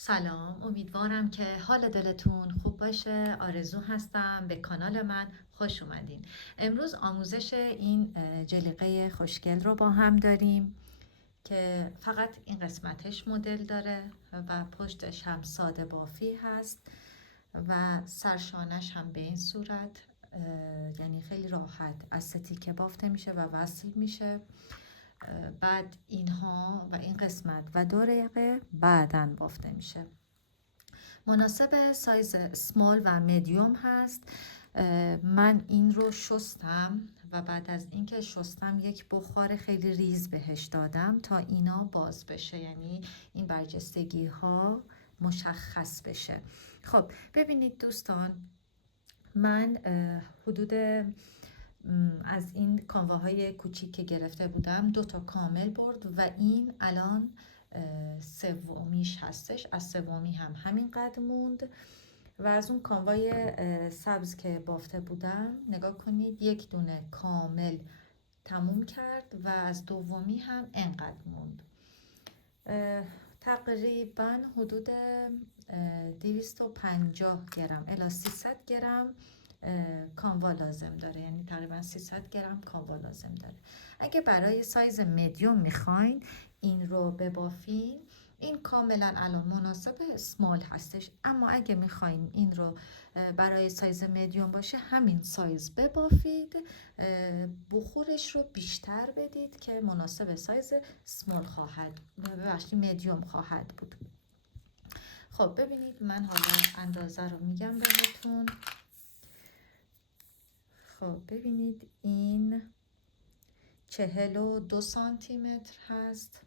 سلام، امیدوارم که حال دلتون خوب باشه. آرزو هستم، به کانال من خوش اومدین. امروز آموزش این جلیقه خوشگل رو با هم داریم که فقط این قسمتش مدل داره و پشتش هم ساده بافی هست و سرشانش هم به این صورت، یعنی خیلی راحت از ستیکه بافته میشه و وصل میشه. بعد اینها و این قسمت و 2 دقیقه بعداً بافته میشه. مناسب سایز سمال و مدیوم هست. من این رو شستم و بعد از اینکه شستم یک بخار خیلی ریز بهش دادم تا اینا باز بشه، یعنی این برجستگی ها مشخص بشه. خب ببینید دوستان، من حدود از این کانواهای کوچیک که گرفته بودم 2 کامل برد و این الان سومیش هستش. از سومی هم همین قدر موند و از اون کانوای سبز که بافته بودم نگاه کنید، 1 دونه کامل تموم کرد و از دومی هم انقدر موند. تقریبا حدود 250 گرم الی 300 گرم کانوا لازم داره، یعنی تقریبا 300 گرم کانوا لازم داره. اگه برای سایز مدیوم میخواین این رو ببافین، این کاملا الان مناسب اسمال هستش، اما اگه میخواین این رو برای سایز مدیوم باشه همین سایز ببافید، بخورش رو بیشتر بدید که مناسب سایز سمال خواهد، ببخشید مدیوم خواهد بود. خب ببینید، من حالا اندازه رو میگم بهتون. خب ببینید، این 42 سانتی متر هست.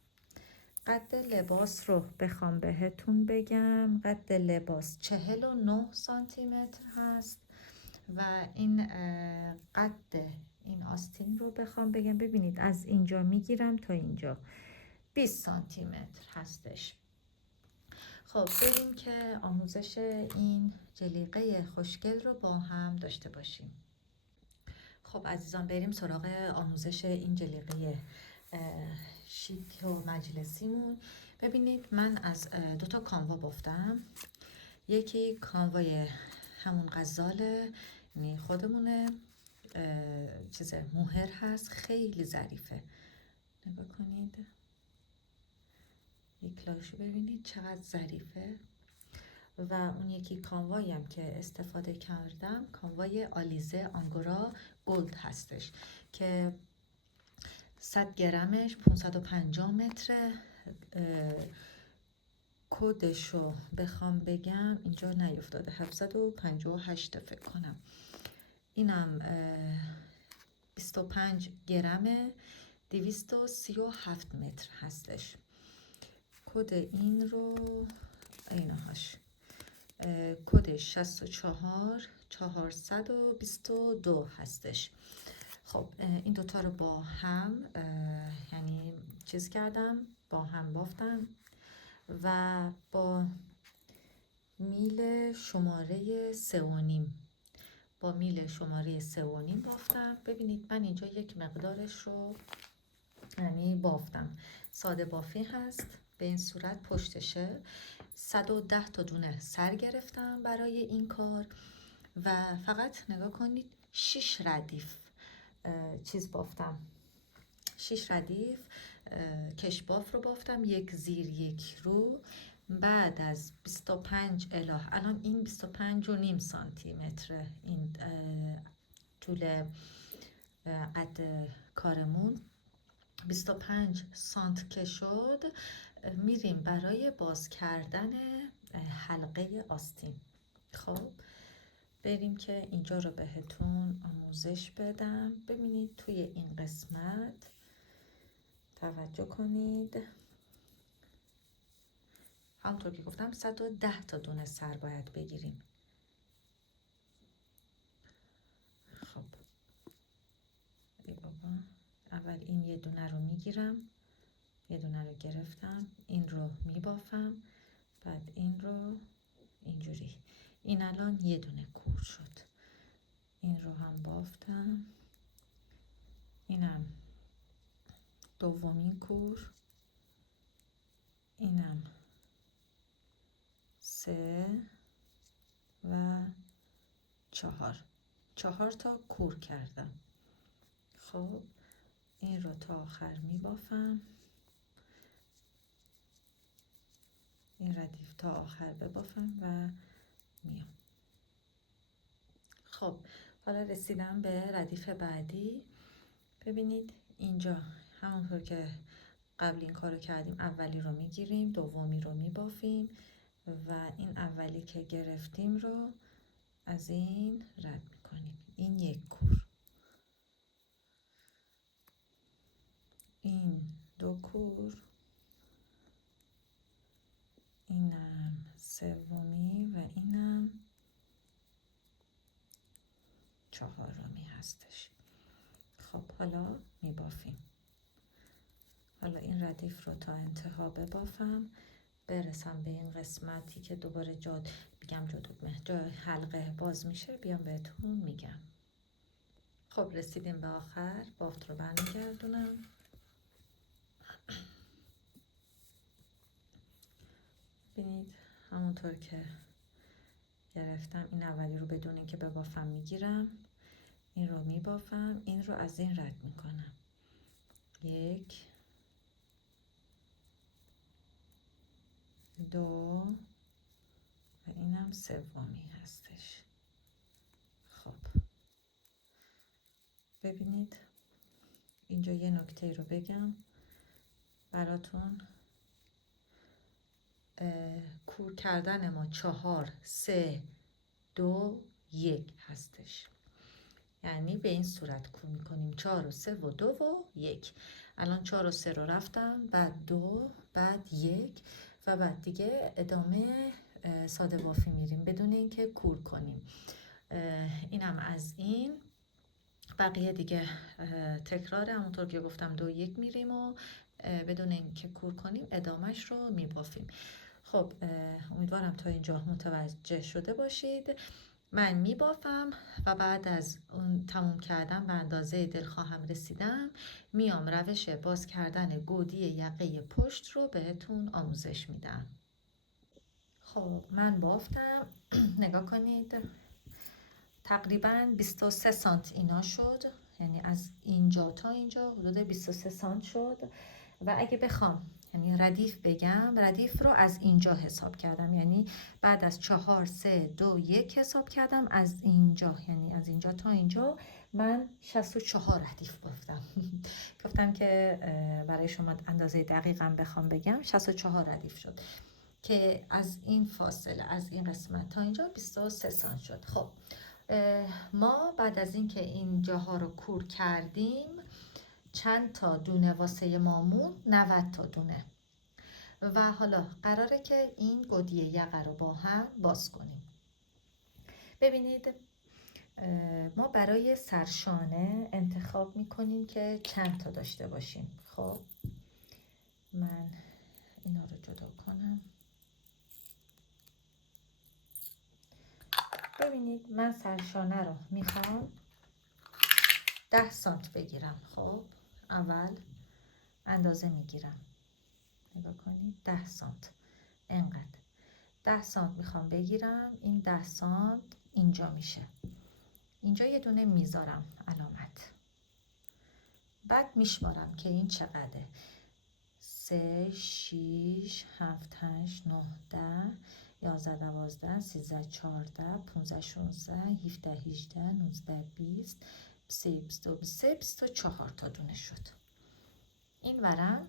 قد لباس رو بخوام بهتون بگم، قد لباس 49 سانتی متر هست و این قد این آستین رو بخوام بگم، ببینید از اینجا میگیرم تا اینجا 20 سانتی متر هستش. خب بریم که آموزش این جلیقه خوشگل رو با هم داشته باشیم. خب عزیزان، بریم سراغ آموزش این جلیقه شیک و مجلسیمون. ببینید، من از 2 کانوا بافتم. یکی کانوای همون غزاله، یعنی خودمونه، چیز موهر هست، خیلی ظریفه. نگاه کنید، یک لاشو ببینید چقدر ظریفه. و اون یکی کانوایی هم که استفاده کردم کانوای آلیزه آنگورا گلد هستش که 100 گرمش 550 متره. کدشو بخوام بگم اینجا نیفتاده، 758 فکر کنم. اینم 25 گرمه، 237 متر هستش. کد این رو اینهاش، کدش 64 422 هستش. خب این دوتا رو با هم یعنی چیز کردم، با هم بافتم و با میل شماره 3.5 بافتم. ببینید من اینجا یک مقدارش رو یعنی بافتم، ساده بافی هست به این صورت پشتشه. 110 تا دونه سر گرفتم برای این کار و فقط نگاه کنید 6 ردیف چیز بافتم، 6 ردیف کشباف رو بافتم، یک زیر یک رو. بعد از 25 الان این 25.5 سانتی متر این طول قد کارمون. 25 سانت که شد، میریم برای باز کردن حلقه آستین. خب بریم که اینجا رو بهتون آموزش بدم. ببینید توی این قسمت توجه کنید، همونطور که گفتم 110 تا دونه سر باید بگیریم. خب ای بابا، اول این یه دونه رو میگیرم، یه دونه رو گرفتم، این رو میبافم، بعد این رو اینجوری. این الان یه دونه کور شد، این رو هم بافتم، اینم دومین کور، اینم 3 و 4. 4 تا کور کردم. خب این رو تا آخر میبافم، این ردیف تا آخر ببافم و میام. خب حالا رسیدم به ردیف بعدی. ببینید اینجا همونطور که قبل این کارو کردیم، اولی رو میگیریم، دومی رو میبافیم و این اولی که گرفتیم رو از این رد میکنیم. این یک کور، این دو کور، اینم سومی و اینم چهارمی هستش. خب حالا میبافیم. حالا این ردیف رو تا انتها ببافم، برسم به این قسمتی که دوباره جا حلقه باز میشه، بیام بهتون میگم. خب رسیدیم به آخر، بافت رو برمیگردونم. ببینید همونطور که گرفتم، این اولی رو بدون اینکه ببافم میگیرم، این رو میبافم، این رو از این رد میکنم. یک، دو و اینم سومی هستش. خب ببینید اینجا یه نکته رو بگم براتون. کور کردن ما 4 3 2 1 هستش، یعنی به این صورت کور میکنیم 4 و 3 و 2 و 1. الان 4 و 3 رو رفتم، بعد 2، بعد 1 و بعد دیگه ادامه ساده بافی میریم بدون اینکه کور کنیم. اینم از این. بقیه دیگه تکراره، همونطور که گفتم 2 1 میریم و بدون اینکه کور کنیم ادامهش رو میبافیم. خب امیدوارم تا اینجا متوجه شده باشید. من میبافم و بعد از اون تموم کردم و اندازه دلخواهم رسیدم، میام روش باز کردن گودی یقه پشت رو بهتون آموزش میدم. خب من بافتم. نگاه کنید تقریبا 23 سانت اینا شد، یعنی از اینجا تا اینجا حدود 23 سانت شد. و اگه بخوام یعنی ردیف بگم، ردیف رو از اینجا حساب کردم، یعنی بعد از 4 3 2 1 حساب کردم از اینجا، یعنی از اینجا تا اینجا من 64 ردیف بافتم. گفتم که برای شما اندازه دقیقم بخوام بگم 64 ردیف شد که از این فاصله، از این قسمت تا اینجا 23 سانت شد. خب ما بعد از اینکه این جاها رو کور کردیم، چند تا دونه واسه مامون؟ 90 تا دونه. و حالا قراره که این گودی یقه رو با هم باز کنیم. ببینید ما برای سرشانه انتخاب میکنیم که چند تا داشته باشیم. خب من اینا رو جدا کنم. ببینید من سرشانه رو میخوام 10 سانت بگیرم. خب اول اندازه میگیرم، نگاه کنید 10 سانت، اینقدر 10 سانت میخوام بگیرم. این 10 سانت اینجا میشه، اینجا یه دونه میذارم علامت، بعد میشمارم که این چقدره. 3 6 7 8 9 10 11 12 13 14 15 16 17 18 19 20 21 22 23 24 تا دونه شد. این ورم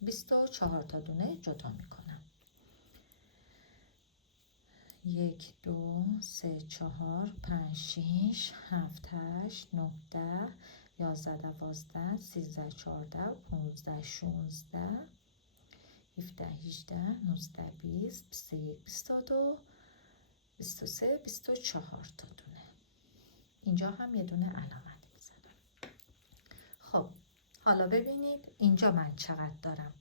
24 تا دونه جدا میکنم. 1 2 3 4 5 6 7 8 9 10 11 12 13 14 15 16 17 18 19 20 21 22 23 24 تا دونه. اینجا هم یه دونه علامت میزنم. خب حالا ببینید اینجا من چقدر دارم.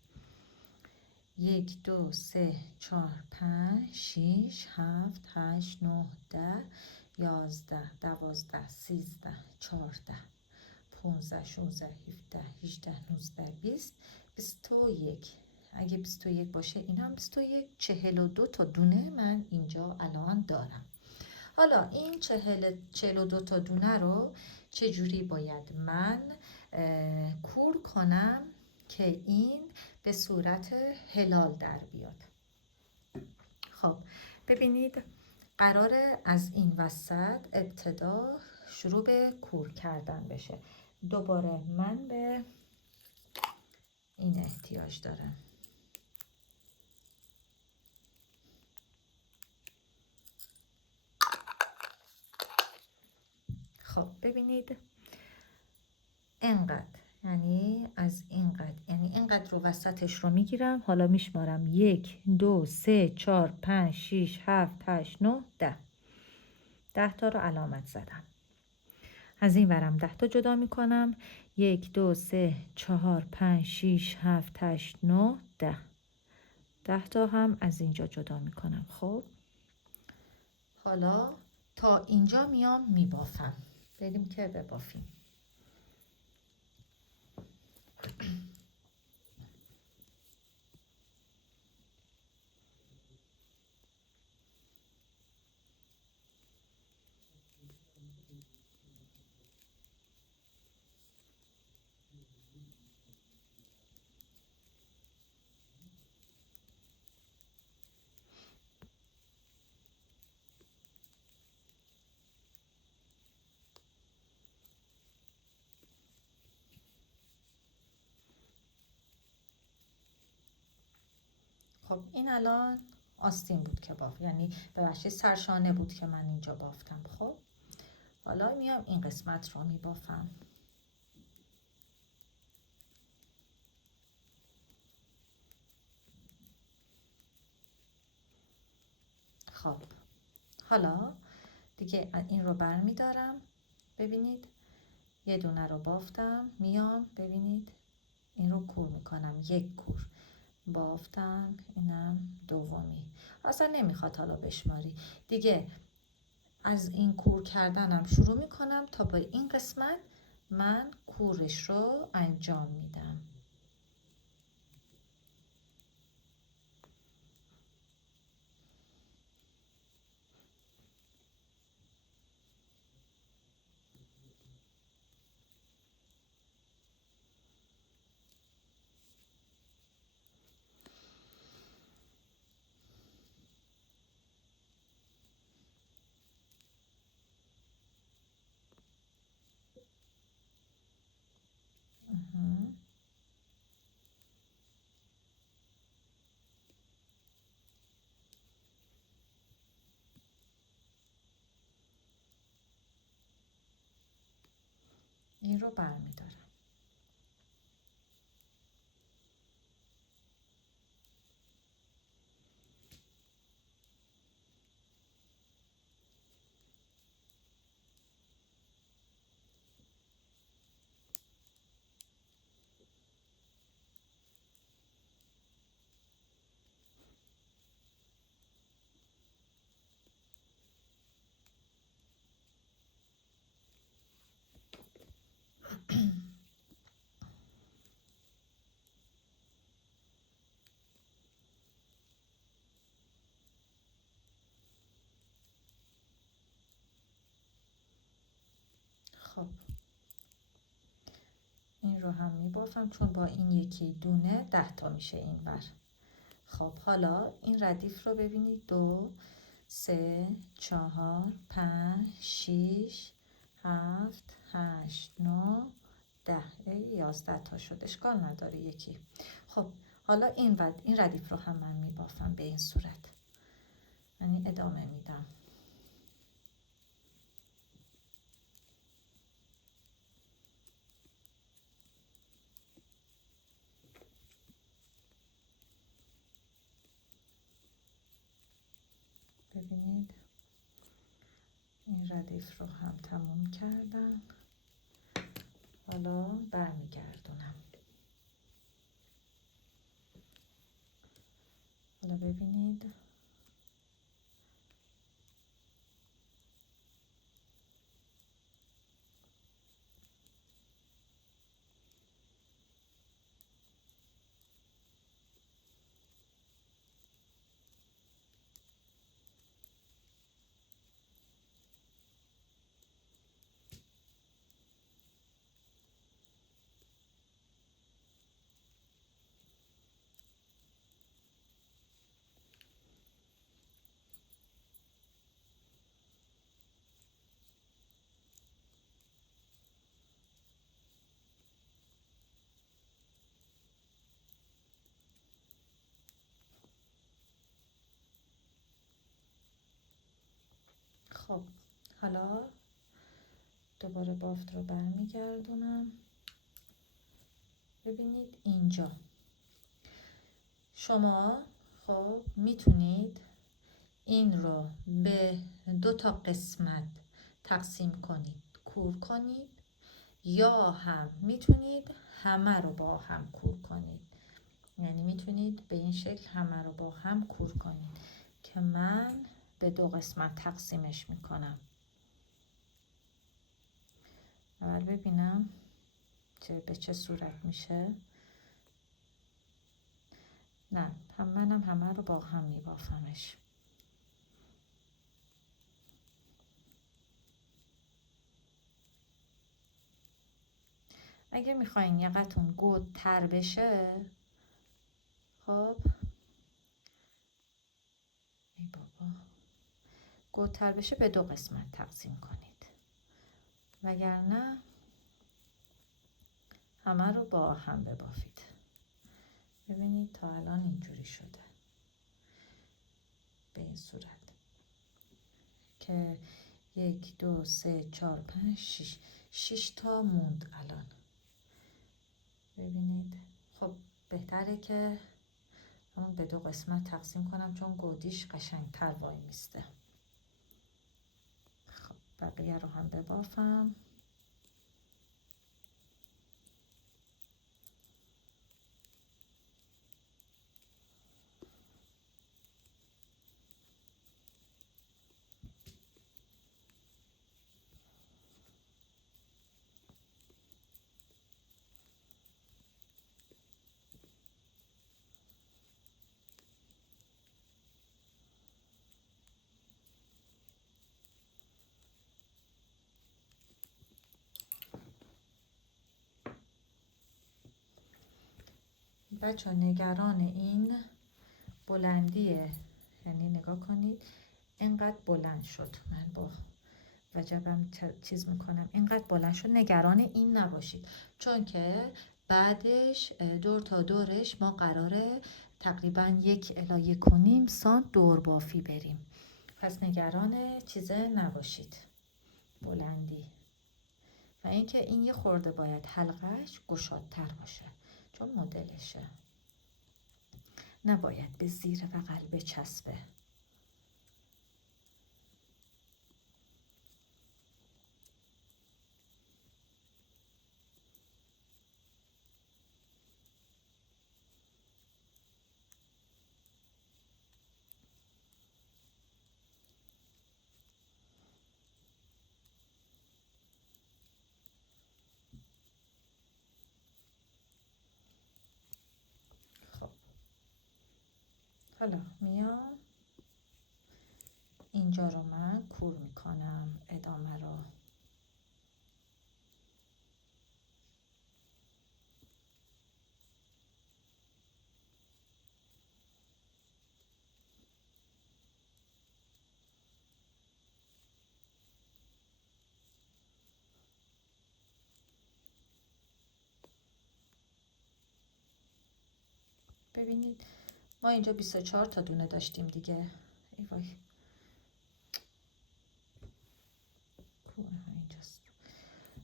1 2 3 4 5 6 7 8 9 10 11 12 13 14 15 16 17 18 19 20 21. اگه 21 باشه این هم 21. 42 تا دونه من اینجا الان دارم. حالا این 42 تا دونه رو چجوری باید من کور کنم که این به صورت هلال در بیاد؟ خب ببینید، قراره از این وسط ابتدا شروع به کور کردن بشه. دوباره من به این احتیاج دارم. خب ببینید، اینقدر، یعنی از اینقدر، یعنی اینقدر رو وسطش رو میگیرم. حالا میشمارم 1 2 3 4 5 6 7 8 9 10. 10 تا رو علامت زدم. از این ورم 10 تا جدا میکنم. 1 2 3 4 5 6 7 8 9 10. 10 تا هم از اینجا جدا میکنم. خب حالا تا اینجا میام میبافم. بریم که ببافیم. خب این الان آستین بود که باف، یعنی ببخشید سرشانه بود که من اینجا بافتم. خب حالا میام این قسمت رو میبافم. خب حالا دیگه این رو بر میدارم. ببینید یه دونه رو بافتم، میام ببینید این رو کور میکنم. 1 کور بافتم، اینم دومی. اصلا نمیخواد حالا بشماری دیگه. از این کور کردنم شروع میکنم تا به این قسمت من کورش رو انجام میدم. این رو برمیدارم. خب این رو هم میبافم، چون با این یکی دونه 10 تا میشه این ور. خب حالا این ردیف رو ببینید، 2 3 4 5 6 7 8 9 10. 11 تا شد، اشکال نداره یکی. خب حالا این ردیف رو هم من میبافم به این صورت، یعنی ادامه میدم. ببینید این ردیف رو هم تموم کردم. حالا برمیگردونم. حالا ببینید خب حالا دوباره بافت رو برمیگردونم. ببینید اینجا شما خب میتونید این رو به 2 قسمت تقسیم کنید، کور کنید، یا هم میتونید همه رو با هم کور کنید. یعنی میتونید به این شکل همه رو با هم کور کنید که من به 2 قسمت تقسیمش میکنم. اول ببینم به چه صورت میشه. نه، منم همه رو با هم میبافمش. اگه میخواین یقتون گودتر بشه، خب ای بابا، گودتر بشه به 2 قسمت تقسیم کنید، وگرنه همه رو با هم ببافید. ببینید تا الان اینجوری شده، به این صورت که 1 2 3 4 5 6 تا موند الان. ببینید خب بهتره که اون به 2 قسمت تقسیم کنم چون گودیش قشنگتر وای میسته. خب بقیه رو هم ببافم. بچه نگران این بلندیه، یعنی نگاه کنید اینقدر بلند شد، من با وجبم چیز میکنم اینقدر بلند شد. نگران این نباشید چون که بعدش دور تا دورش ما قراره تقریبا 1 الی 1.5 سانت دور بافی بریم، پس نگران چیزه نباشید بلندی. و اینکه این یه خورده باید حلقش گشادتر باشه چون مدلشه، نباید به زیر بغل بچسبه. خب حالا میام اینجا رو من کور میکنم، ادامه رو. ببینید ما اینجا 24 تا دونه داشتیم دیگه. ای وای، اینجاست.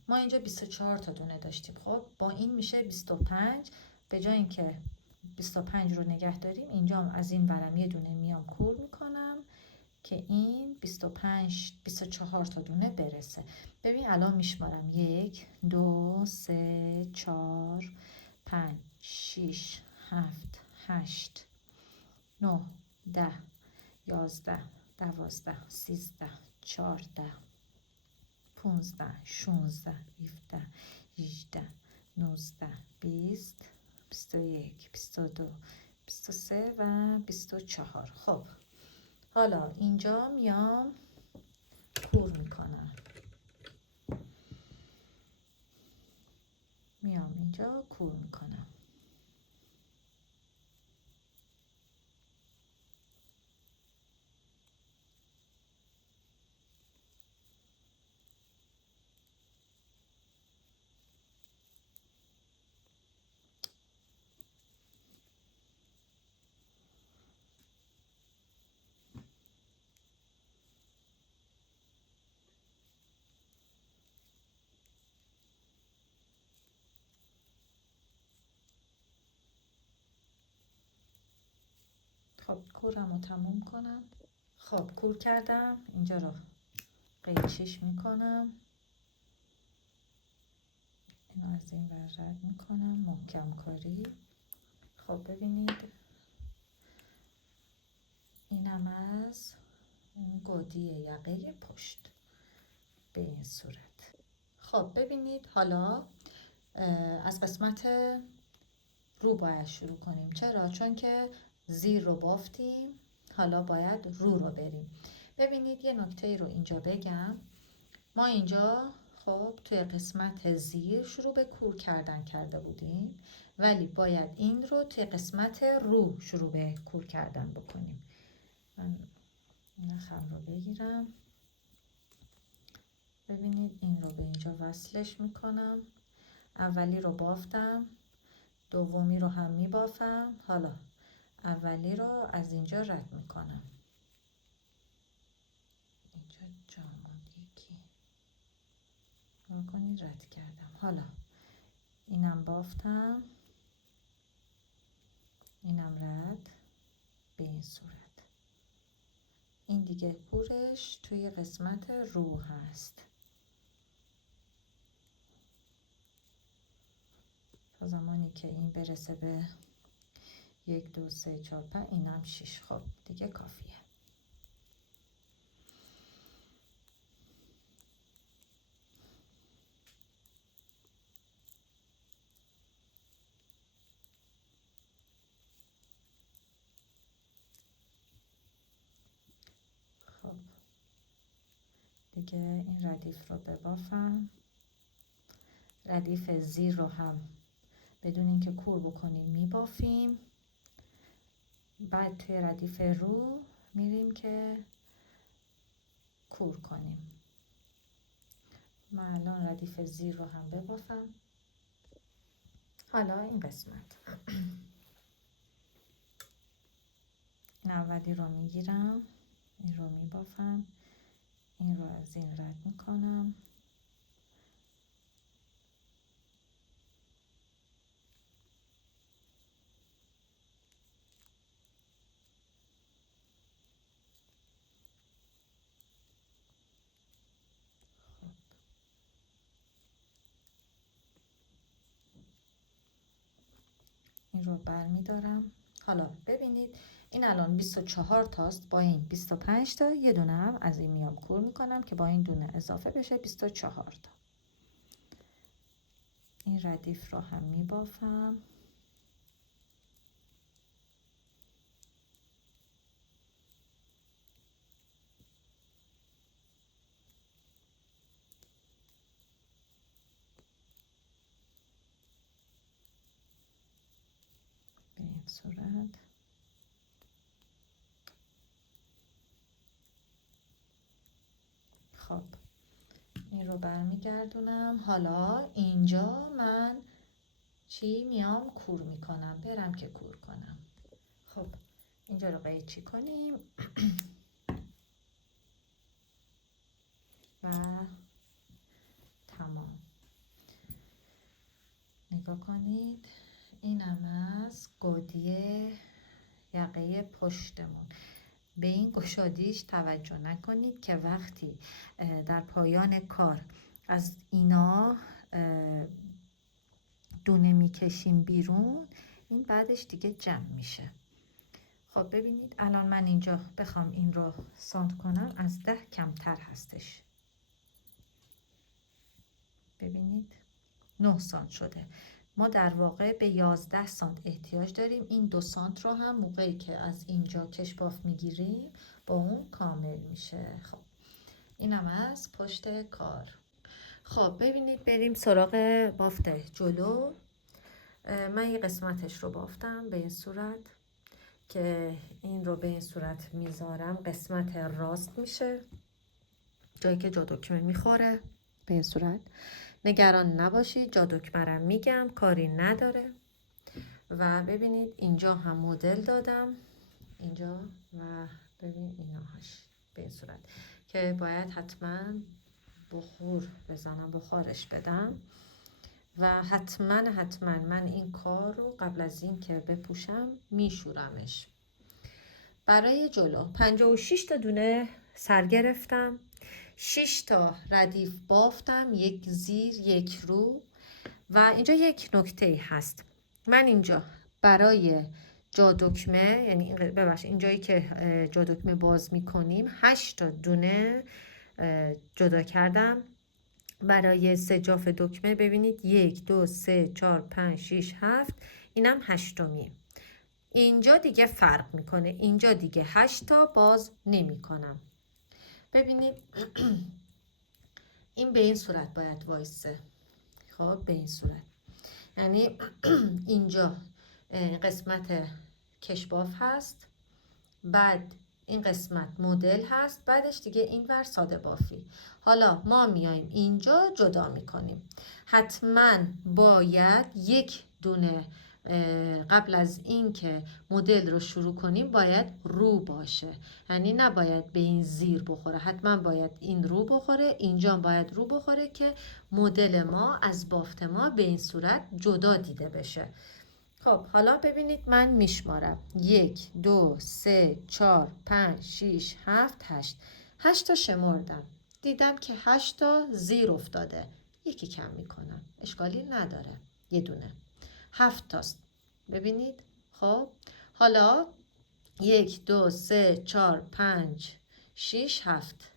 ما اینجا 24 تا دونه داشتیم. خب با این میشه 25. به جای اینکه 25 رو نگه داریم، اینجا هم از این ورم یه دونه میام کور میکنم که این 24 تا دونه برسه. ببین الان میشمارم 1 2 3 4 5 6 7 8 9 10 11 12 13 14 15 16 17 18 19 20 21 22 23 و 24. خب حالا اینجا میام کور میکنم، میام اینجا کور میکنم. خب کورم رو تموم کنم. خب کور کردم، اینجا رو قیچیش میکنم، اینو از این ور رد میکنم محکم کاری. خب ببینید اینم از این گودی یقه پشت به این صورت. خب ببینید حالا از قسمت رو باید شروع کنیم. چرا؟ چون که زیر رو بافتیم، حالا باید رو بریم. ببینید یه نکته رو اینجا بگم، ما اینجا خب توی قسمت زیر شروع به کور کردن کرده بودیم، ولی باید این رو توی قسمت رو شروع به کور کردن بکنیم. من نخم رو بگیرم، ببینید این رو به اینجا وصلش میکنم، اولی رو بافتم، دومی رو هم میبافم، حالا اولی رو از اینجا رد میکنم، اینجا جامون یکی کنید رد کردم، حالا اینم بافتم، اینم رد به این صورت. این دیگه کورش توی قسمت رو هست. تا زمانی که این برسه به 1 2 3 4 5 اینم 6. خب دیگه کافیه. خب دیگه این ردیف رو ببافم، ردیف زیر رو هم بدون اینکه کور بکنیم میبافیم، بعد توی ردیف رو میریم که کور کنیم. من الان ردیف زیر رو هم ببافم. حالا این قسمت این اولی رو میگیرم، این رو میبافم، این رو از این رد میکنم، این رو بر میدارم. حالا ببینید این الان 24 تاست، با این 25 تا، یه دونه هم از این میام کور میکنم که با این دونه اضافه بشه 24 تا. این ردیف رو هم میبافم، به این صورت. خب این رو برمیگردونم. حالا اینجا من چی میام کور میکنم، برم که کور کنم. خب اینجا رو قیچی کنیم و تمام. نگاه کنید اینم از گودی یقه پشتمون. به این گشادیش توجه نکنید که وقتی در پایان کار از اینا دونه میکشیم بیرون، این بعدش دیگه جمع میشه. خب ببینید الان من اینجا بخوام این رو سانت کنم از 10 کمتر هستش. ببینید 9 سانت شده. ما در واقع به 11 سانت احتیاج داریم. این 2 سانت رو هم موقعی که از اینجا کشباف میگیریم با اون کامل میشه. خب اینم از پشت کار. خب ببینید بریم سراغ بافت جلو. من یه قسمتش رو بافتم به این صورت که این رو به این صورت میذارم، قسمت راست میشه، جایی که جا دکمه میخوره به این صورت. نگران نباشید، جا دکمه میگم، کاری نداره. و ببینید اینجا هم مدل دادم اینجا و ببین ایناهاش به این صورت که باید حتما بخور بزنم، بخارش بدم و حتما من این کار رو قبل از این که بپوشم میشورمش. برای جلو 56 تا دونه سر گرفتم، 6 تا ردیف بافتم، یک زیر یک رو. و اینجا یک نکته هست، من اینجا برای جا دکمه، یعنی ببخشید اینجایی که جا دکمه باز میکنیم 8 تا دونه جدا کردم. برای سه جاف دکمه ببینید 1 2 3 4 5 6 7، اینم هشتمی. اینجا دیگه فرق میکنه، اینجا دیگه 8 تا باز نمی کنم. ببینید این به این صورت باید وایسه. خب به این صورت، یعنی اینجا قسمت کشباف هست، بعد این قسمت مدل هست، بعدش دیگه این ور ساده بافی. حالا ما میایم اینجا جدا میکنیم. حتما باید یک دونه قبل از این که مدل رو شروع کنیم باید رو باشه، یعنی نباید به این زیر بخوره، حتما باید این رو بخوره، اینجا باید رو بخوره که مدل ما از بافت ما به این صورت جدا دیده بشه. خب حالا ببینید من میشمارم 1 2 3 4 5 6 7 8. 8 تا شمردم، دیدم که 8 تا زیر افتاده، یکی کم میکنم، اشکالی نداره، یه دونه 7 تاست. ببینید خب حالا 1 2 3 4 5 6 7.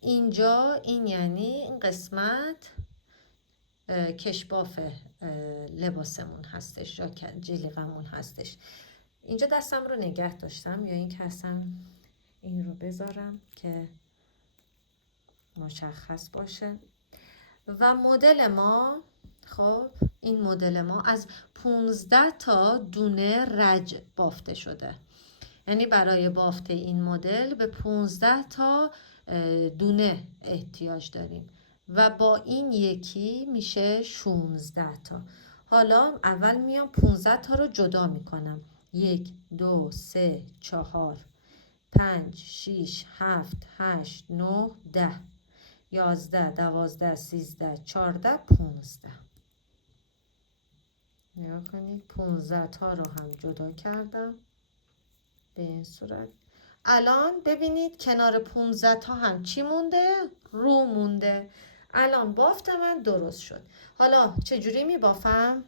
اینجا این یعنی این قسمت کشباف لباسمون هستش یا جلیقمون هستش. اینجا دستم رو نگه داشتم، یا این که اصلا این رو بذارم که مشخص باشه. و مدل ما، خب این مدل ما از 15 تا دونه رج بافته شده، یعنی برای بافت این مدل به 15 تا دونه احتیاج داریم و با این یکی میشه 16 تا. حالا اول میام 15 تا رو جدا میکنم، 1 2 3 4 5 6 7 8 9 10 11 12 13 14 15. نگاه کنید 15 تا رو هم جدا کردم به این صورت. الان ببینید کنار 15 تا هم چی مونده؟ رو مونده. الان بافت من درست شد. حالا چجوری می بافم؟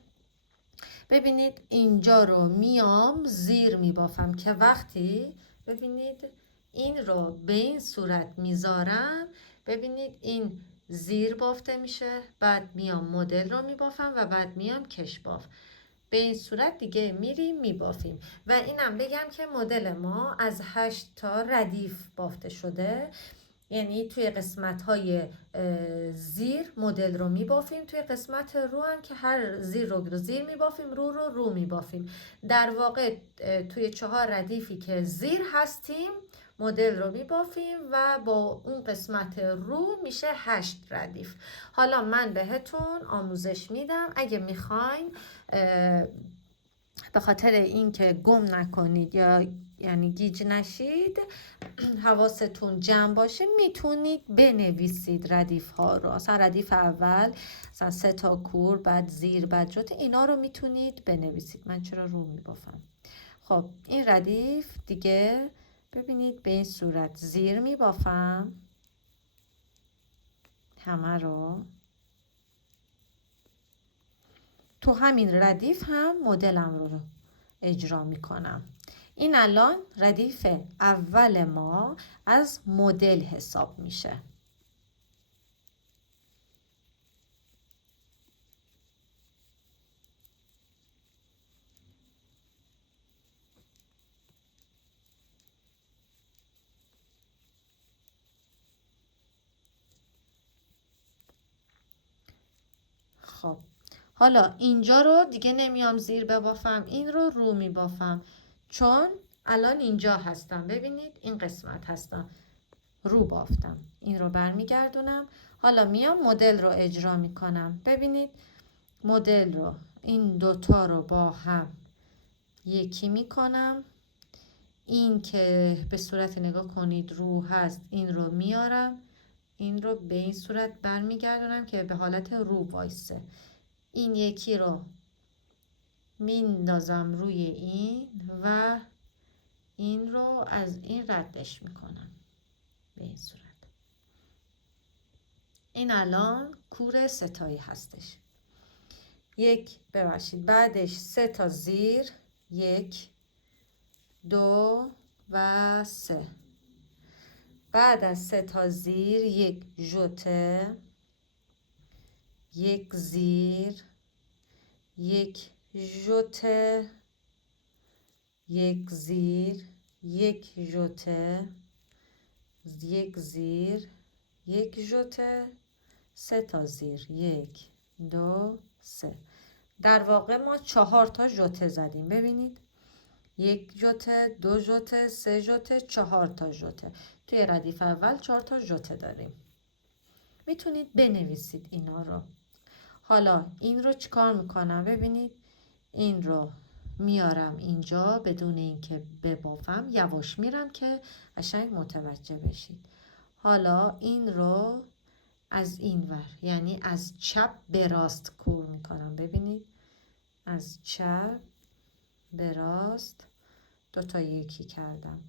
ببینید اینجا رو میام زیر می بافم که وقتی ببینید این رو به این صورت میذارم، ببینید این زیر بافته میشه، بعد میام مدل رو می بافم و بعد میام کش باف. به این صورت دیگه میریم میبافیم. و اینم بگم که مدل ما از 8 تا ردیف بافته شده، یعنی توی قسمت های زیر مدل رو میبافیم، توی قسمت رو هم که هر زیر رو زیر میبافیم، رو میبافیم. در واقع توی 4 ردیفی که زیر هستیم مدل رو میبافیم و با اون قسمت رو میشه 8 ردیف. حالا من بهتون آموزش میدم، اگه میخواین به خاطر اینکه گم نکنید یا یعنی گیج نشید، حواستون جمع باشه، میتونید بنویسید ردیف ها رو. اصلا ردیف اول مثلا 3 تا کور، بعد زیر، بعد جوت، اینا رو میتونید بنویسید. من چرا رو میبافم؟ خب این ردیف دیگه ببینید به این صورت زیر میبافم همه رو. تو همین ردیف هم مدلم رو اجرا میکنم. این الان ردیف اول ما از مدل حساب میشه. خب حالا اینجا رو دیگه نمیام زیر ببافم، این رو میبافم، چون الان اینجا هستم. ببینید این قسمت هستم، رو بافتم، این رو برمیگردونم. حالا میام مدل رو اجرا میکنم. ببینید مدل رو، این دوتا رو با هم یکی میکنم، این که به صورت نگاه کنید رو هست، این رو میارم، این رو به این صورت برمیگردونم که به حالت رو وایسه. این یکی رو میندازم روی این و این رو از این ردش میکنم به این صورت. این الان کور ستایی هستش. بعدش 3 تا زیر، 1 2 و 3. بعد از 3 تا زیر 1 ژوته، 1 زیر، 1 ژوته، 1 زیر، 1 ژوته، 1 زیر، 1 ژوته، 3 تا زیر، 1 2 3. در واقع ما 4 تا ژوته زدیم. ببینید 1 ژوته، 2 ژوته، 3 ژوته، 4 تا ژوته. توی ردیف اول 4 تا ژوته داریم. میتونید بنویسید اینا رو. حالا این رو چیکار میکنم؟ ببینید این رو میارم اینجا بدون اینکه ببافم، یواش میرم که قشنگ متوجه بشید. حالا این رو از این ور، یعنی از چپ به راست کور میکنم. ببینید از چپ به راست 2 تا یکی کردم.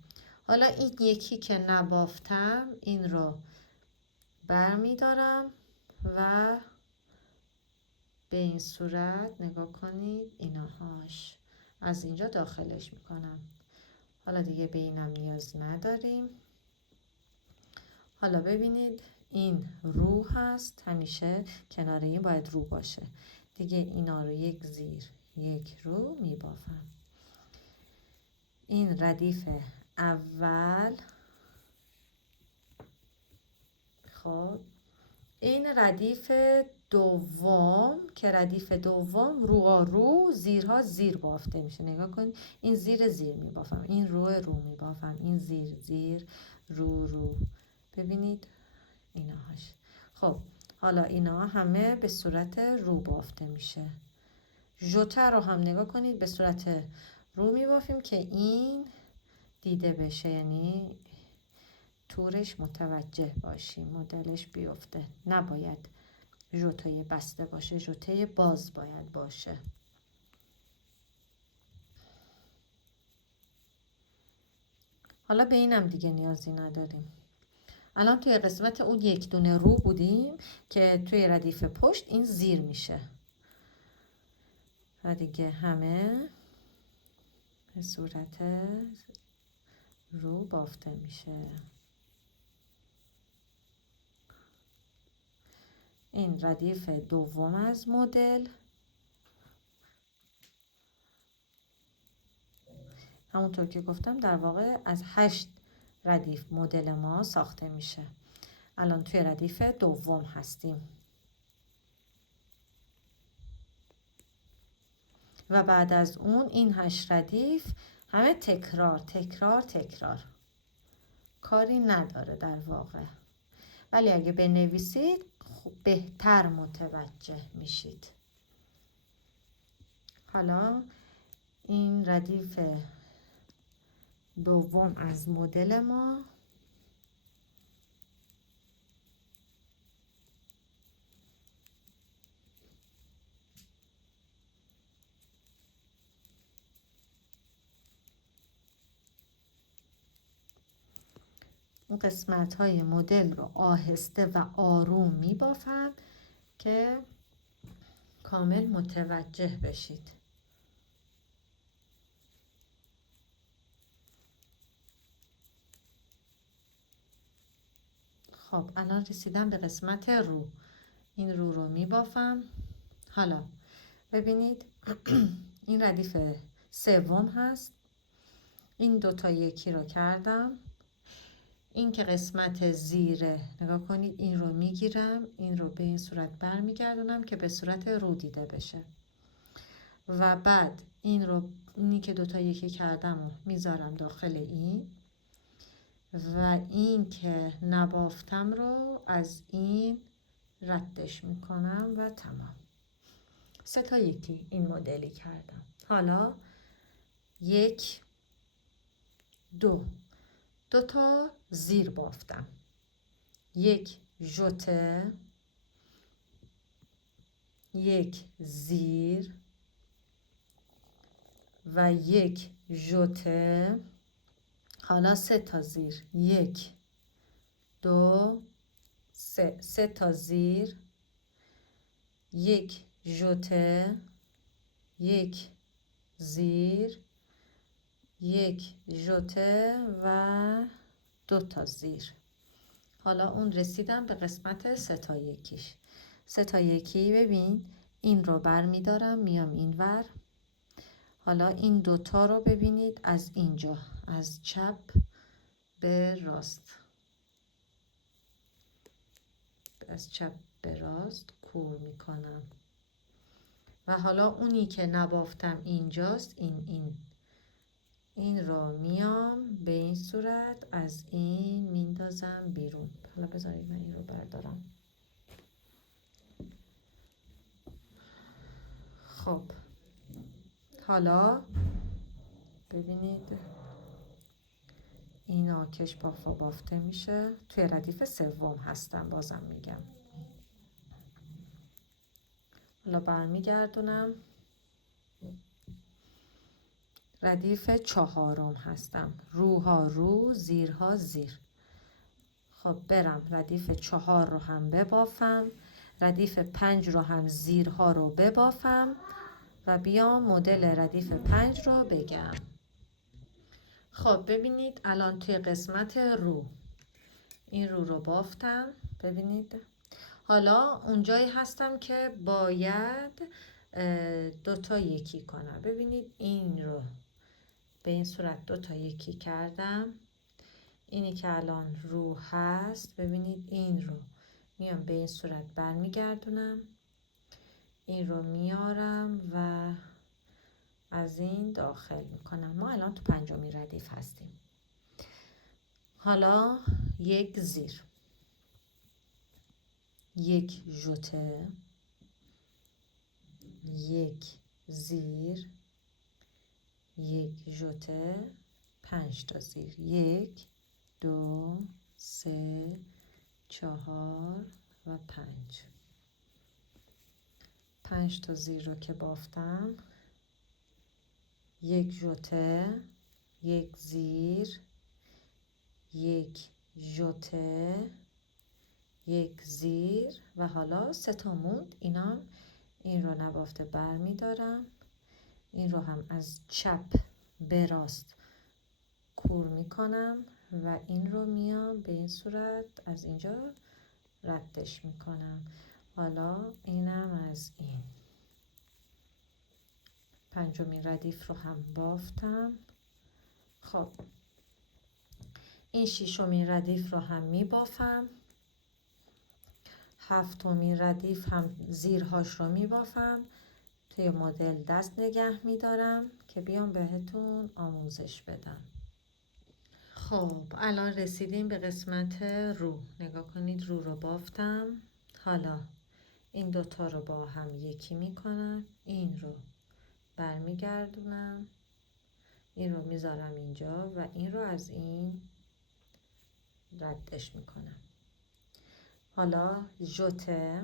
حالا این یکی که نبافتم این رو بر میدارم و به این صورت نگاه کنید، ایناهاش از اینجا داخلش میکنم. حالا دیگه به اینم نیاز نداریم. حالا ببینید این رو هست، همیشه کنار این باید رو باشه دیگه. اینا رو 1 زیر 1 رو میبافم. این ردیف اول. خب این ردیف دوم که ردیف دوم روها رو، زیرها زیر بافته میشه. نگاه کنید این زیر زیر میبافم، این رو میبافم، این زیر زیر، رو. ببینید ایناهاش. خب حالا اینا همه به صورت رو بافته میشه. ژوته رو هم نگاه کنید به صورت رو میبافیم که این دیده بشه، یعنی تورش متوجه باشیم، مدلش بیفته. نباید ژوته بسته باشه، ژوته باز باید باشه. حالا به اینم دیگه نیازی نداریم. الان توی قسمت اون 1 دونه رو بودیم که توی ردیف پشت این زیر میشه و دیگه همه به صورت رو بافته میشه. این ردیف دوم از مدل. همونطور که گفتم در واقع از 8 ردیف مدل ما ساخته میشه. الان توی ردیف دوم هستیم و بعد از اون این 8 ردیف همه تکرار کاری نداره در واقع، ولی اگه بنویسید بهتر متوجه میشید. حالا این ردیف دوم از مدل ما. اون قسمت های مدل رو آهسته و آروم می بافم که کامل متوجه بشید. خب الان رسیدم به قسمت رو. این رو می بافم. حالا ببینید این ردیف سوم هست. این 2 تا یکی رو کردم. این که قسمت زیره، نگاه کنید این رو میگیرم، این رو به این صورت برمیگردونم که به صورت رو دیده بشه و بعد اینی که 2 تا یکی کردم و میذارم داخل این و این که نبافتم رو از این ردش میکنم و تمام. 3 تا یکی این مدلی کردم. حالا 1 2 تا زیر بافتم، 1 ژوته، 1 زیر و 1 ژوته، حالا 3 تا زیر، 1 2 3، 3 تا زیر، 1 ژوته، 1 زیر، 1 ژوته و 2 تا زیر. حالا اون رسیدم به قسمت 3 تا یکیش. 3 تا یکی ببین این رو بر می دارم میام این ور. حالا این دوتا رو ببینید از اینجا از چپ به راست، از چپ به راست کور می کنم و حالا اونی که نبافتم اینجاست، این رو میام به این صورت از این میندازم بیرون. حالا بذارید من این رو بردارم. خب حالا ببینید این آکش بافته میشه. توی ردیف سوم هستم بازم میگم. حالا برمیگردونم ردیف 4 هستم. روها رو، زیرها زیر. خب برم ردیف 4 رو هم ببافم، ردیف 5 رو هم زیرها رو ببافم و بیام مدل ردیف 5 رو بگم. خب ببینید الان توی قسمت رو این رو بافتم. ببینید حالا اونجایی هستم که باید 2 تا یکی کنم. ببینید این رو به این صورت 2 تا یکی کردم. اینی که الان رو هست ببینید این رو میام به این صورت برمیگردونم، این رو میارم و از این داخل میکنم. ما الان تو 5مین ردیف هستیم. حالا 1 زیر، 1 ژوته، 1 زیر، 1 ژوته، 5 تا زیر، 1 2 3 4 و 5. 5 تا زیر رو که بافتم، 1 ژوته، 1 زیر، 1 ژوته، 1 زیر و حالا 3 تا موند. این رو نبافته بر می دارم، این رو هم از چپ به راست کور می کنم و این رو میام به این صورت از اینجا ردش می کنم. حالا اینم از این 5مین ردیف رو هم بافتم. خب این 6مین ردیف رو هم می بافم، 7مین ردیف هم زیرهاش رو می بافم. توی مدل دست نگه می دارم که بیام بهتون آموزش بدم. خب الان رسیدیم به قسمت رو. نگاه کنید رو بافتم. حالا این دوتا رو با هم یکی می کنم، این رو برمیگردونم، این رو میذارم اینجا و این رو از این ردش میکنم. حالا ژوته،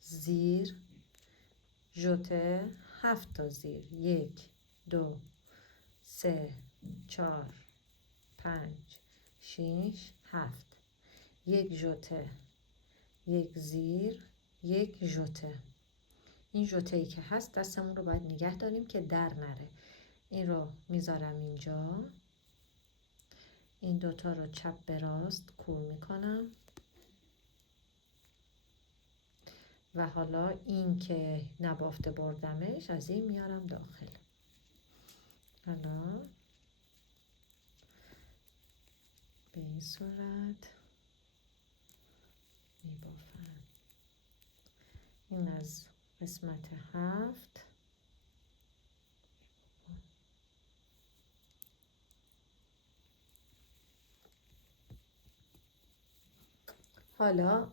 زیر، ژوته، 7 تا زیر، 1 2 3 4 5 6 7، 1 ژوته، 1 زیر، 1 ژوته. این ژوته ای که هست دستمون رو باید نگه داریم که در نره. این رو میذارم اینجا، این دوتا رو چپ به راست کور میکنم و حالا این که نبافته بردمش از این میارم داخل. حالا به این صورت میبافم. این از قسمت 7. حالا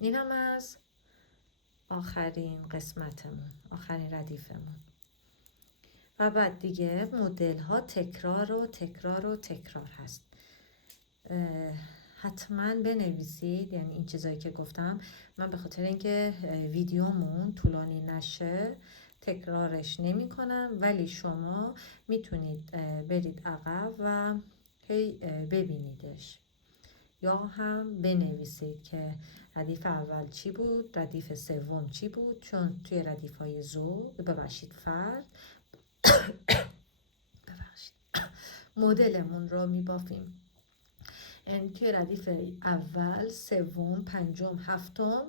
اینم از آخرین قسمتمون، آخرین ردیفمون. و بعد دیگه مدل ها تکرار و تکرار و تکرار هست. حتما بنویسید، یعنی این چیزایی که گفتم من به خاطر اینکه ویدیومون طولانی نشه تکرارش نمی کنم، ولی شما میتونید برید عقب و هی ببینیدش یا هم بنویسید که ردیف اول چی بود، ردیف سوم چی بود، چون توی ردیف های فرد مدلمون رو میبافیم. یعنی توی ردیف اول، سوم، پنجم، هفتم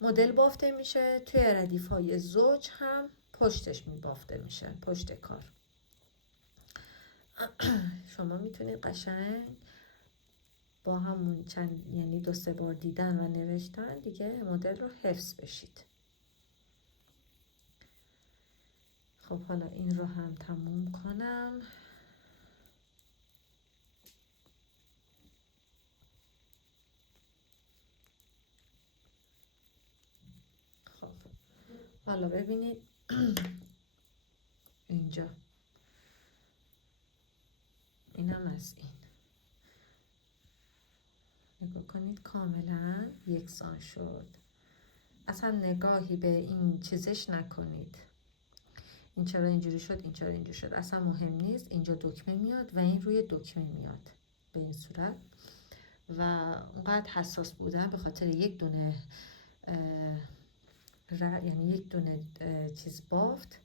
مدل بافته میشه، توی ردیف های زوج هم پشتش میبافته میشه، پشت کار. شما میتونید قشنگ با همون یعنی 2-3 بار دیدن و نوشتن دیگه مدل رو حفظ بشید. خب حالا این رو هم تموم کنم. خب حالا ببینید اینجا اینم از این نگاه کنید، کاملا یکسان شد. اصلا نگاهی به این چیزش نکنید، این چرا اینجوری شد، این چرا اینجوری شد، اصلا مهم نیست. اینجا دکمه میاد و این روی دکمه میاد به این صورت. و اونقدر حساس بودن به خاطر یک دونه یعنی یک دونه چیز بافت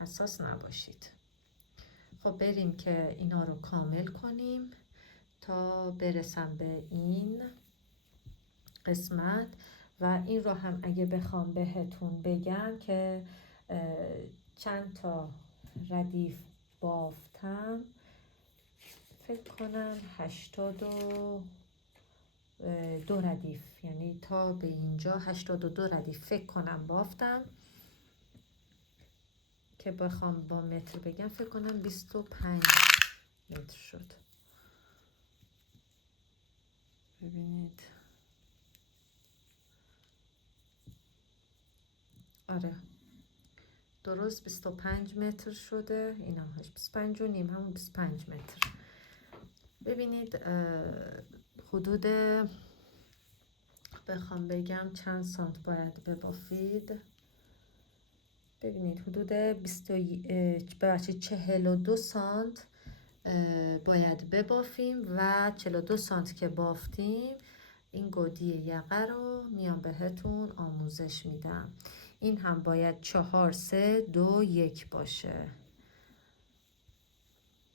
حساس نباشید. خب بریم که اینا رو کامل کنیم تا برسم به این قسمت. و این رو هم اگه بخوام بهتون بگم که چند تا ردیف بافتم، فکر کنم 82 ردیف، یعنی تا به اینجا 82 ردیف فکر کنم بافتم، که بخوام با متر بگم فکر کنم 25 متر شد. ببینید، آره درست 25 متر شده، این هم 25 و نیم، همون 25 متر. ببینید حدود، بخوام بگم چند سانت باید ببافید، ببینید حدود 42 سانت باید ببافیم و 42 سانت که بافتیم این گودی یقه رو میام بهتون آموزش میدم. این هم باید 4 3 2 1 باشه.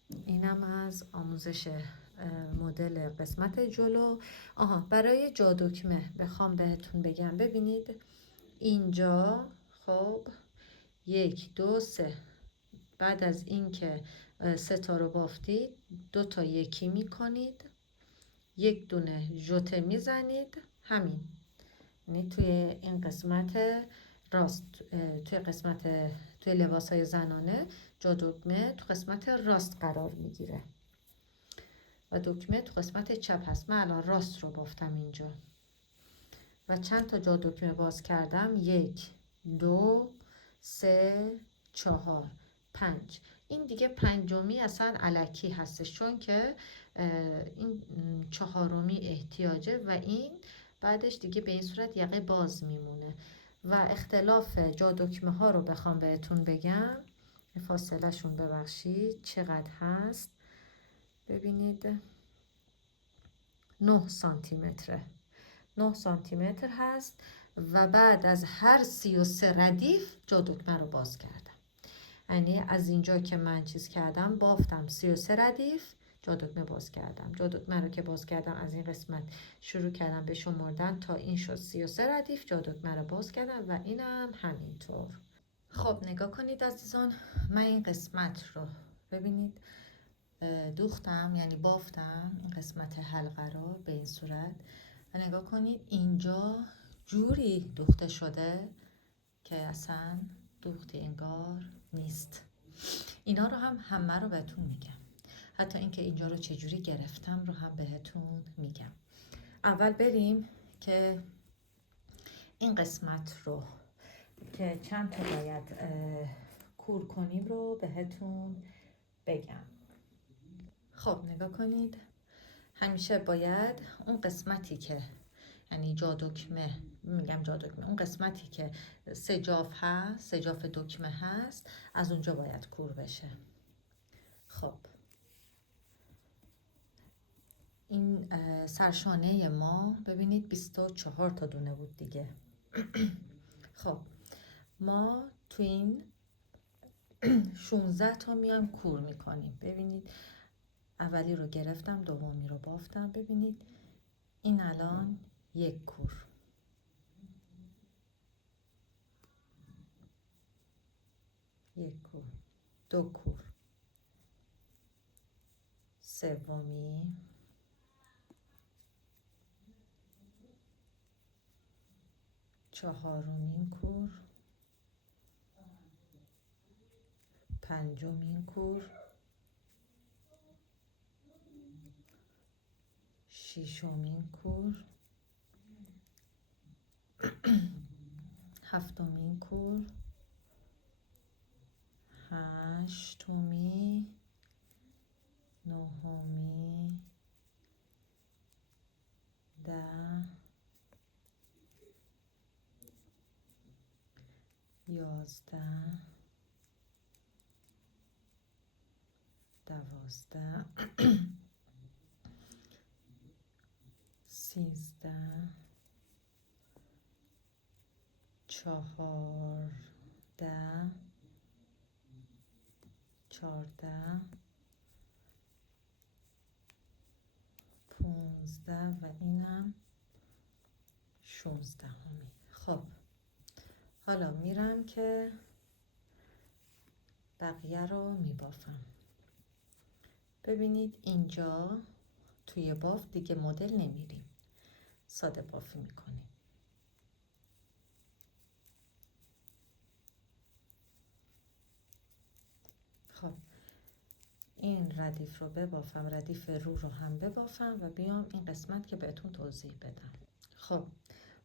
اینم از آموزش مدل قسمت جلو. برای جا دکمه بخوام بهتون بگم، ببینید اینجا خب 1 2 3، بعد از اینکه 3 تا رو بافتید 2 تا یکی میکنید، یک دونه ژوته میزنید، همین. یعنی توی این قسمت راست، توی لباس‌های زنانه جا دکمه تو قسمت راست قرار میگیره و دکمه تو قسمت چپ هست. من الان راست رو بافتم اینجا و چند تا جا دکمه باز کردم، 1 2 3 4 5. این دیگه پنجمی اصلا الکی هستش، چون که این چهارمی احتیاجه و این بعدش دیگه به این صورت یقه باز میمونه. و اختلاف جا دکمه ها رو بخوام بهتون بگم، فاصله شون ببخشید چقدر هست، ببینید 9 سانتی متره، 9 سانتی متر هست. و بعد از هر 33 ردیف جا دکمه رو باز کردم. یعنی از اینجا که من چیز کردم بافتم 33 ردیف، جا دکمه باز کردم. جا دکمه رو که باز کردم از این قسمت شروع کردم به شمردن تا این شد 33 ردیف، جا دکمه رو باز کردم و اینم همینطور. خب نگاه کنید عزیزان، من این قسمت رو ببینید دوختم، یعنی بافتم این قسمت حلقه رو به این صورت و نگاه کنید اینجا جوری دوخته شده که اصلا دوختی انگار نیست. اینا رو هم همه رو بهتون میگم، حتی اینکه اینجا رو چجوری گرفتم رو هم بهتون میگم. اول بریم که این قسمت رو که چند تا باید کور کنیم رو بهتون بگم. خب نگاه کنید، همیشه باید اون قسمتی که یعنی جادکمه، میگم جادکمه، اون قسمتی که سجاف هست، سجاف دکمه هست، از اونجا باید کور بشه. خب این سرشانه ما ببینید 24 تا دونه بود دیگه. خب ما تو این 16 تا میایم کور میکنیم. ببینید اولی رو گرفتم، دومی رو بافتم. ببینید این الان یک کور، یک کور، دو کور، سومی، چهارمین کور، پنجمین کور، ششمین کور، هفتمین کور، هشتمی، نهمی، 10، 11، 12، 13، 14، 14، 15 و اینم 16. خب حالا میرم که بقیه رو میبافم. ببینید اینجا توی باف دیگه مدل نمیریم، ساده بافی میکنیم. خب این ردیف رو ببافم، ردیف رو رو هم ببافم و بیام این قسمت که بهتون توضیح بدم. خب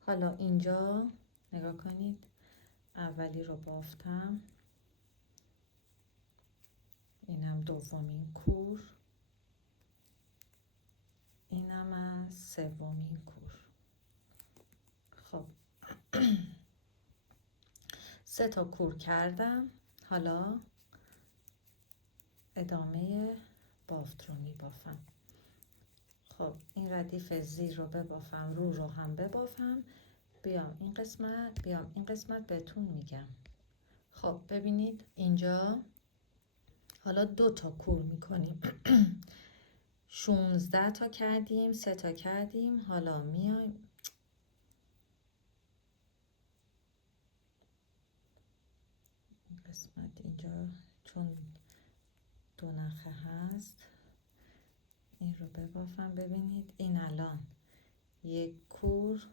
حالا اینجا نگاه کنید، اولی رو بافتم، اینم دومین کور، اینم از سومین کور. خب 3 تا کور کردم. حالا ادامه بافت رو میبافم. خب این ردیف زیر رو ببافم، رو رو هم ببافم، بیام این قسمت بهتون میگم. خب ببینید اینجا حالا 2 تا کور میکنیم. 16 تا کردیم، 3 تا کردیم. حالا میایم قسمت اینجا چون 2 نخه هست، این رو ببافم. ببینید این الان یک کور،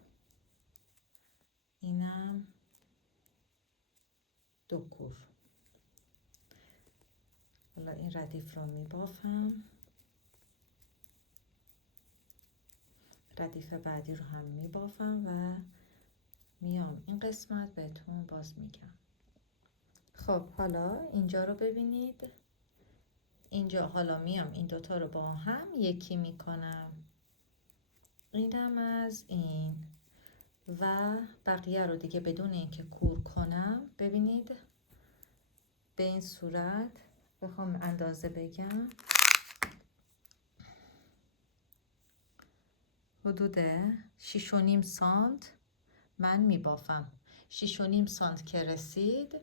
اینم 2 کور. حالا این ردیف رو میبافم، ردیف بعدی رو هم میبافم و میام این قسمت بهتون باز میگم. خب حالا اینجا رو ببینید، اینجا حالا میام این دوتا رو با هم یکی میکنم، اینم از این و بقیه رو دیگه بدون اینکه کور کنم. ببینید به این صورت، بخوام اندازه بگم حدود 6.5 سانت من میبافم. 6.5 سانت که رسید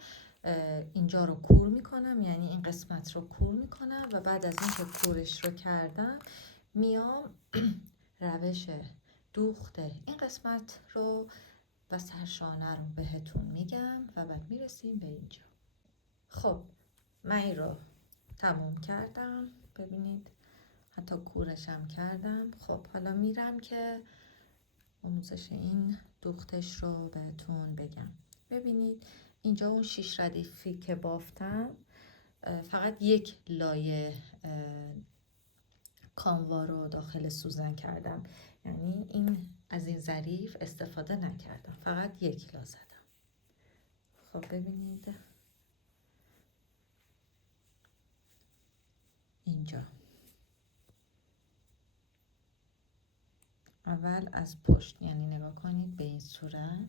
اینجا رو کور میکنم، یعنی این قسمت رو کور میکنم و بعد از اینکه کورش رو کردم میام روش دوخت این قسمت رو و سرشانه رو بهتون میگم و بعد میرسیم به اینجا. خب من این رو تموم کردم، ببینید حتی کورشم کردم. خب حالا میرم که آموزش این دوختش رو بهتون بگم. ببینید اینجا اون 6 ردیفی که بافتم فقط یک لایه کانوا رو داخل سوزن کردم، یعنی این از این ظریف استفاده نکردم، فقط یک لا زدم. خب ببینید اینجا اول از پشت، یعنی نگاه کنید به این صورت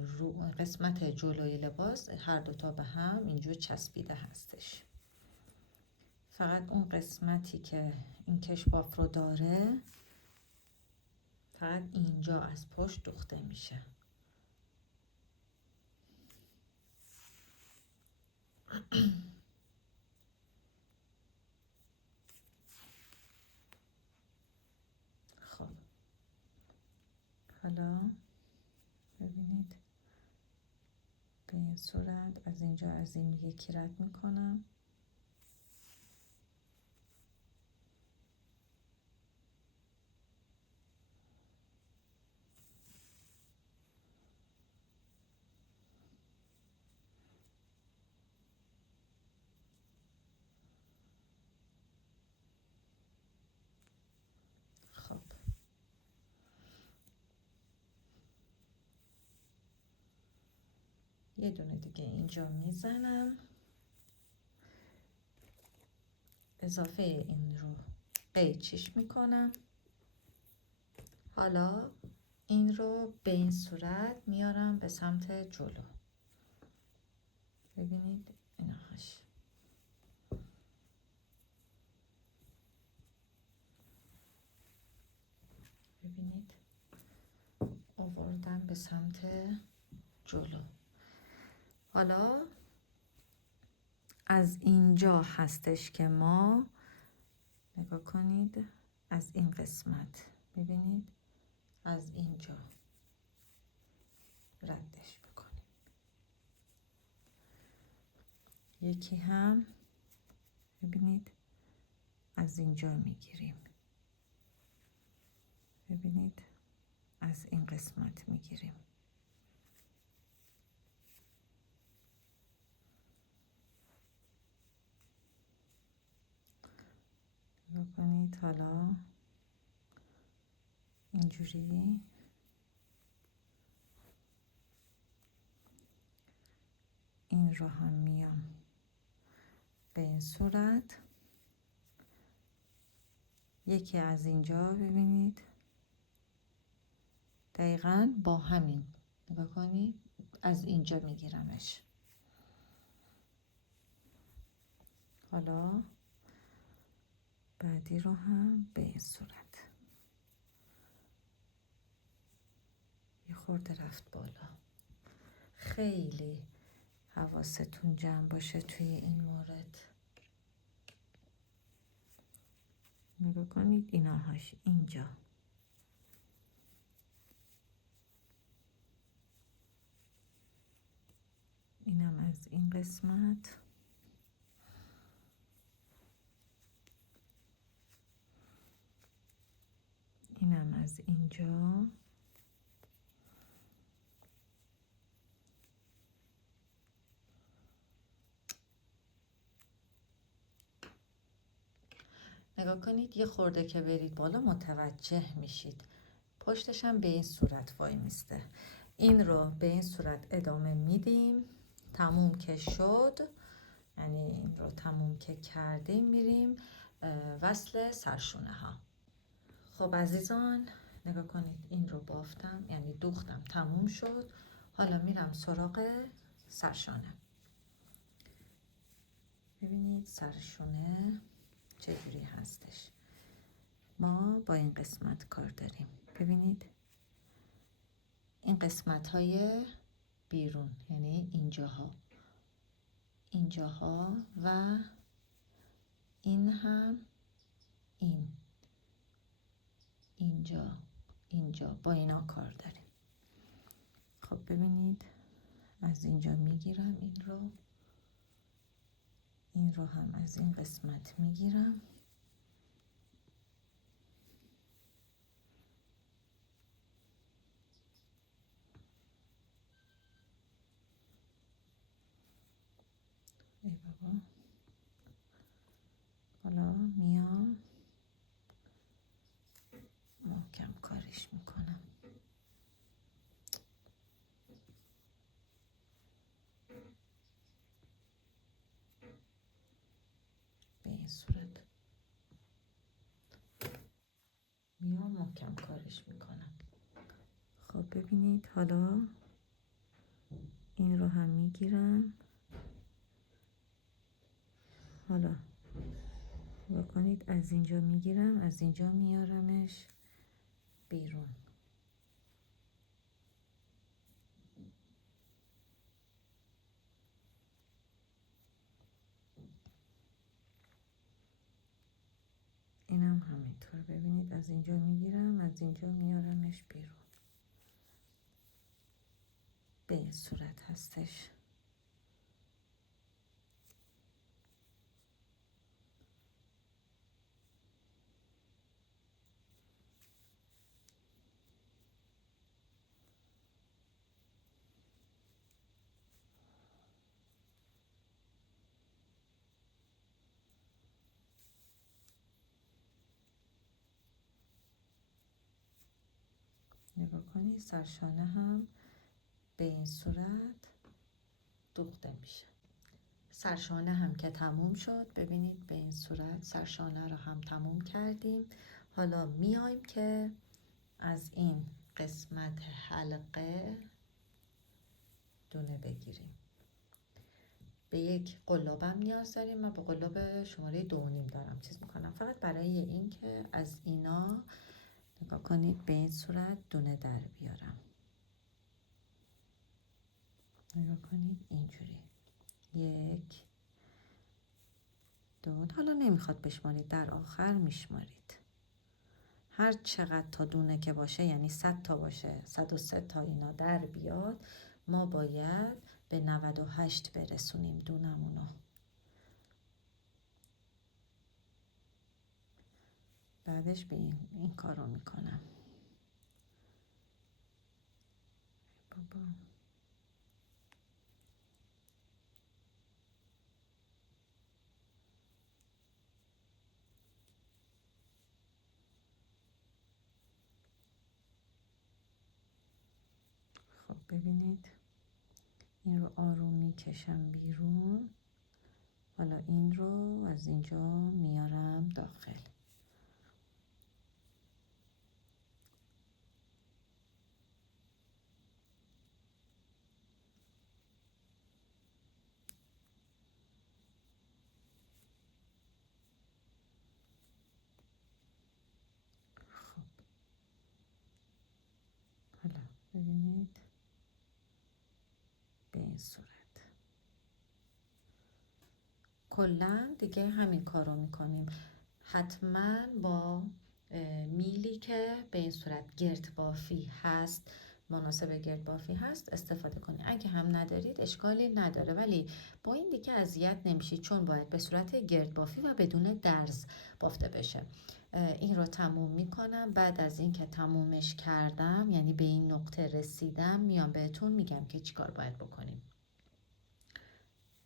رو قسمت جلوی لباس هر دوتا به هم اینجور چسبیده هستش. فقط اون قسمتی که این کشباف رو داره فقط اینجا از پشت دوخته میشه. خب حالا ببینید به این صورت از اینجا از این یکی رد میکنم. خب یه دونه دیگه اینجا میزنم، اضافه این رو قیچیش میکنم. حالا این رو به این صورت میارم به سمت جلو. ببینید اینهاش. ببینید آوردم به سمت جلو. حالا از اینجا هستش که ما نگاه کنید از این قسمت، ببینید از اینجا ردش بکنیم. یکی هم ببینید از اینجا میگیریم. ببینید از این قسمت میگیریم. نگاه کنید حالا اینجوری این رو هم میام به این صورت. یکی از اینجا ببینید دقیقاً با همین، نگاه کنید از اینجا میگیرمش. حالا بعدی رو هم به این صورت. یه خورده رفت بالا. خیلی حواستون جمع باشه توی این مورد. نگاه کنید ایناهاش اینجا. اینم از این قسمت. اینم از اینجا. نگاه کنید یه خورده که برید بالا متوجه میشید. پشتش هم به این صورت وای میسته. این رو به این صورت ادامه میدیم. تموم که شد، یعنی این رو تموم که کردیم میریم وصل سرشونه ها. خب عزیزان نگاه کنید این رو بافتم، یعنی دوختم، تموم شد. حالا میرم سراغ سرشانه. ببینید سرشونه چجوری هستش. ما با این قسمت کار داریم. ببینید این قسمت های بیرون، یعنی اینجاها و این هم اینجا با اینا کار داریم. خب ببینید از اینجا میگیرم این رو هم از این قسمت میگیرم. ای بابا. حالا میام محکم کارش میکنم. به این صورت میام محکم کارش میکنم. خب ببینید حالا این رو هم میگیرم. حالا بکنید از اینجا میگیرم، از اینجا میارمش بیرون. اینم همینطور ببینید از اینجا میگیرم، از اینجا میارمش بیرون. به این صورت هستش. نگاه کنید سرشانه هم به این صورت دوخته میشه. سرشانه هم که تموم شد، ببینید به این صورت سرشانه رو هم تموم کردیم. حالا میایم که از این قسمت حلقه دونه بگیریم. به یک قلابم نیاز داریم. من به قلاب شماره 2.5 دارم چیز میکنم، فقط برای این که از اینا نگاه کنید به این صورت دونه در بیارم. نگاه کنید اینجوری 1 2. حالا نمیخواد بشمارید، در آخر میشمارید. هر چقدر تا دونه که باشه، یعنی 100 تا باشه، 103 تا اینا در بیاد، ما باید به 98 برسونیم دونمونو. بعدش به این کار رو میکنم. بابا خب ببینید این رو آروم میکشم بیرون. حالا این رو از اینجا میارم داخل. خب حالا ببینید به این صورت. کلا دیگه همین کار رو میکنیم. حتما با میلی که به این صورت گرد بافی هست، مناسب گرد بافی هست استفاده کنید. اگه هم ندارید اشکالی نداره، ولی با این دیگه اذیت نمیشید، چون باید به صورت گرد بافی و بدون درز بافته بشه. این رو تموم میکنم. بعد از این که تمومش کردم، یعنی به این نقطه رسیدم، میام بهتون میگم که چیکار باید بکنیم.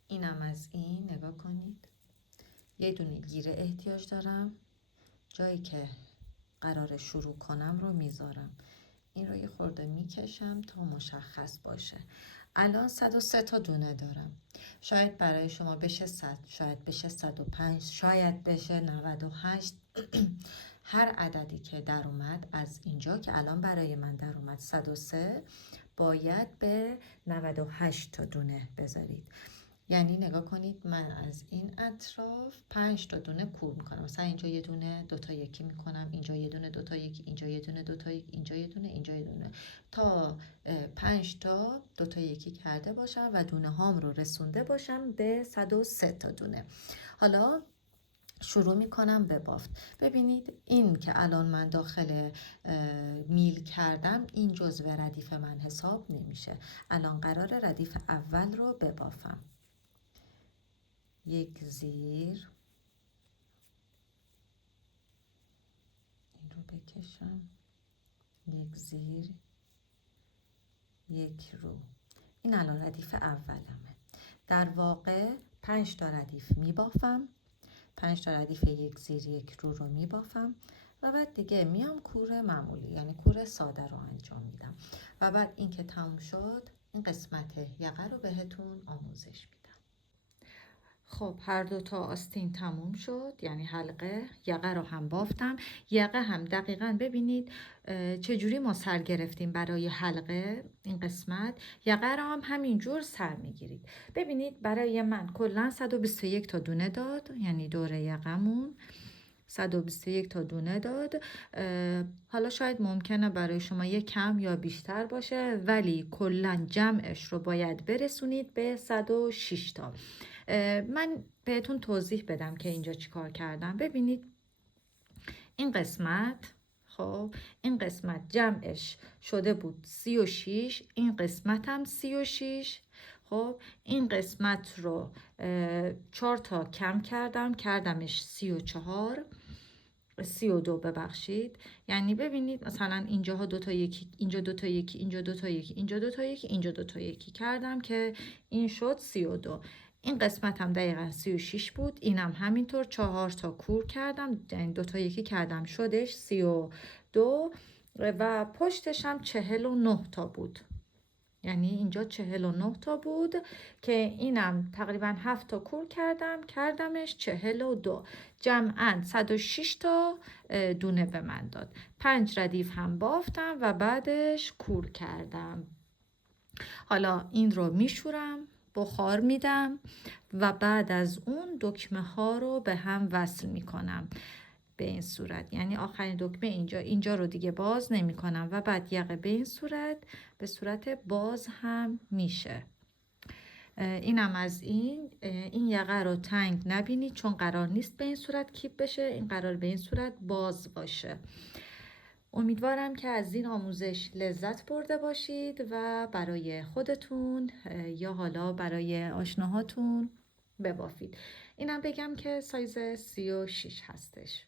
اینم از این. نگاه کنید یه دونه گیره احتیاج دارم. جایی که قرار شروع کنم رو میذارم. این رو یه خورده میکشم تا مشخص باشه. الان 103 تا دونه دارم. شاید برای شما بشه 100، شاید بشه 105، شاید بشه 98. هر عددی که در اومد از اینجا که الان برای من در اومد 103، باید به 98 تا دونه بذارید. یعنی نگاه کنید من از این اطراف 5 تا دونه کور میکنم. مثلا اینجا یه دونه، دوتا یکی میکنم، اینجا یه دونه، دوتا یکی، اینجا یه دونه، دوتا یکی، اینجا یه دونه، اینجا یه دونه، تا 5 تا دوتا یکی کرده باشم و دونه هام رو رسونده باشم به 103 تا دونه. حالا شروع میکنم به بافت. ببینید این که الان من داخل میل کردم، این جزء ردیف من حساب نمیشه. الان قرار ردیف اول رو ببافم. یک زیر، این رو بکشم، یک زیر، یک رو. این الان ردیف اولمه. در واقع 5 تا ردیف میبافم، 5 تا ردیف یک زیر یک رو میبافم و بعد دیگه میام کور معمولی، یعنی کور ساده رو انجام میدم و بعد این که تموم شد این قسمت یقه رو بهتون آموزش میدم. خب هر دو تا آستین تموم شد، یعنی حلقه، یقه رو هم بافتم. یقه هم دقیقاً ببینید چجوری ما سر گرفتیم برای حلقه این قسمت، یقه رو هم همینجور سر میگیرید. ببینید برای من کلاً 121 تا دونه داد، یعنی دور یقمون 121 تا دونه داد. حالا شاید ممکنه برای شما یک کم یا بیشتر باشه، ولی کلاً جمعش رو باید برسونید به 106 تا. من بهتون توضیح بدم که اینجا چیکار کردم. ببینید این قسمت، خب این قسمت جمعش شده بود 36، این قسمت هم 36. خب این قسمت رو 4 تا کم کردمش 34، 32 ببخشید. یعنی ببینید مثلا اینجاها دو تا یکی، اینجا دو تا یکی، اینجا دو تا یکی، اینجا دو تا یکی، اینجا دو تا یکی کردم که این شد 32. این قسمت هم دقیقا 36 بود، اینم همینطور 4 تا کور کردم، یعنی دو تا یکی کردم شدش 32 و پشتش هم 49 تا بود، یعنی اینجا 49 تا بود که اینم تقریبا 7 تا کور کردمش 42. جمعاً 106 تا دونه به من داد. 5 ردیف هم بافتم و بعدش کور کردم. حالا این رو میشورم، بخار میدم و بعد از اون دکمه ها رو به هم وصل میکنم به این صورت، یعنی آخرین دکمه اینجا رو دیگه باز نمی کنم و بعد یقه به این صورت، به صورت باز هم میشه. اینم از این یقه رو تنگ نبینید چون قرار نیست به این صورت کیپ بشه، این قرار به این صورت باز باشه. امیدوارم که از این آموزش لذت برده باشید و برای خودتون یا حالا برای آشناهاتون ببافید. اینم بگم که سایز 36 هستش.